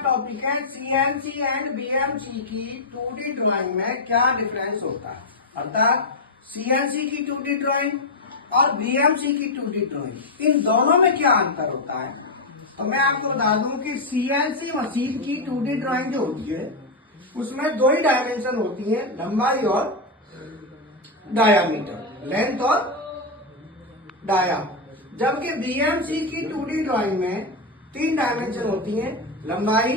Topic है CNC and BMC की 2D drawing में क्या डिफरेंस होता है, अर्थात सीएनसी की 2D ड्राइंग और बीएमसी की 2D ड्राइंग, इन दोनों में क्या अंतर होता है। तो मैं आपको बता दूं कि सीएनसी मशीन की 2D ड्राइंग जो होती है उसमें दो ही डायमेंशन होती हैं, लंबाई और डायामीटर, लेंथ और डाया। जबकि बीएमसी की 2D ड्राइंग में तीन डायमेंशन होती हैं, लंबाई,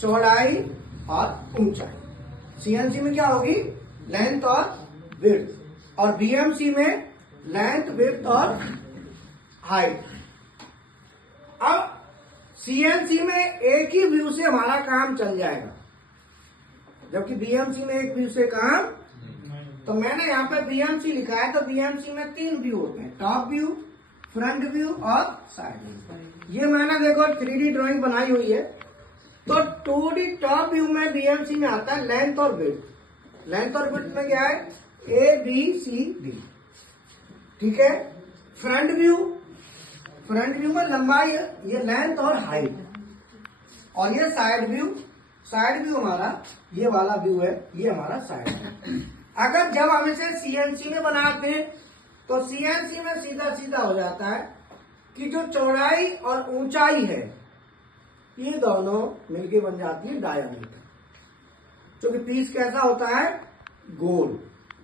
चौड़ाई और ऊंचाई। सीएनसी में क्या होगी, लेंथ और विड्थ, और बीएमसी में लेंथ, विड्थ और हाइट। अब सीएनसी में एक ही व्यू से हमारा काम चल जाएगा, जबकि बीएमसी में एक व्यू से काम। तो मैंने यहाँ पे बीएमसी लिखा है, तो बीएमसी में तीन व्यू होते हैं, टॉप व्यू, फ्रंट व्यू और साइड व्यू। ये मैंने देखो 3D ड्राइंग बनाई हुई है। तो 2D टॉप व्यू में बीएमसी में आता है लेंथ और विड्थ। लेंथ और विड्थ में क्या है, ए बी सी डी, ठीक है। फ्रंट व्यू में लंबाई, ये लेंथ और हाइट, और ये साइड व्यू हमारा ये वाला व्यू है, ये हमारा साइड है। अगर जब हम इसे सीएनसी में बनाते हैं तो सीएनसी में सीधा सीधा हो जाता है कि जो चौड़ाई और ऊंचाई है ये दोनों मिलके बन जाती है डायामीटर। क्योंकि पीस कैसा होता है, गोल।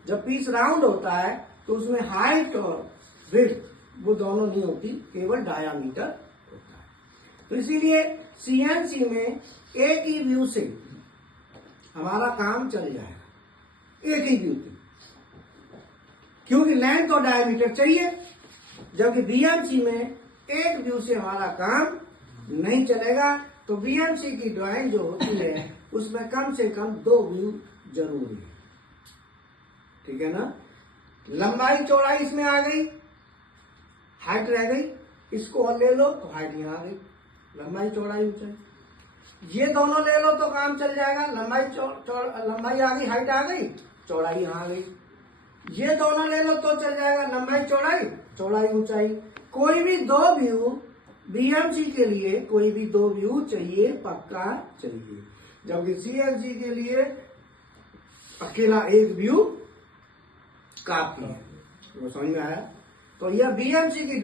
जब पीस राउंड होता है तो उसमें हाइट और विड्थ वो दोनों नहीं होती, केवल डायामीटर होता है। तो इसीलिए सीएनसी में एक ही व्यू से हमारा काम चल जाएगा, एक ही व्यू से, क्योंकि लेंथ और डायमीटर चाहिए। जबकि बीएमसी में एक व्यू से हमारा काम नहीं चलेगा। तो बीएमसी की ड्राइंग जो होती है उसमें कम से कम दो व्यू जरूरी है, ठीक है ना। लंबाई चौड़ाई इसमें आ गई, हाइट रह गई, इसको और ले लो तो हाइट यहाँ आ गई, लंबाई चौड़ाई ऊंचाई। ये दोनों ले लो तो काम चल जाएगा, लंबाई आ गई, हाइट आ गई, चौड़ाई यहाँ आ गई। ये दोनों ले लो तो चल जाएगा, लंबाई चौड़ाई ऊंचाई। कोई भी दो व्यू बीएमसी के लिए, कोई भी दो व्यू चाहिए, पक्का चाहिए। जबकि सीएनसी के लिए अकेला एक व्यू काफी है। समझ में आया। तो यह बीएमसी की